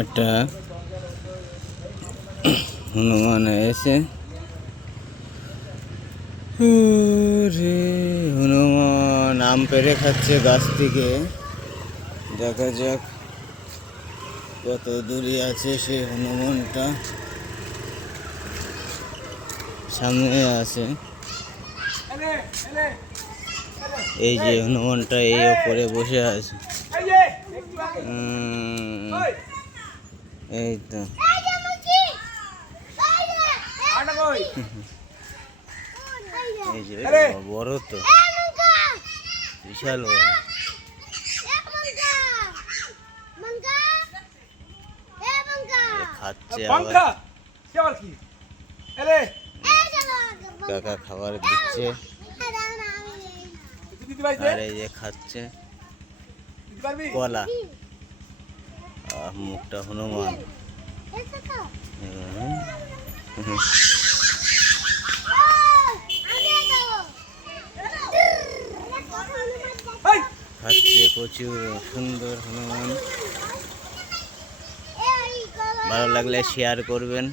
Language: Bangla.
একটা হনুমান এসে রে হনুমান আম পেড়ে খাচ্ছে গাছ থেকে। দেখা যাক কত দূরে আছে সে হনুমানটা। সামনে আছে এই যে হনুমানটা, এই ওপরে বসে আছে। এই তো এই যে বড় তো, বিশাল বড়। খাচ্ছে কাকা খাবার দিচ্ছে আর এই যে খাচ্ছে কলা। মুখটা হনুমান। খাচ্ছে প্রচুর সুন্দর হনুমান। ভালো লাগলে শেয়ার করবেন।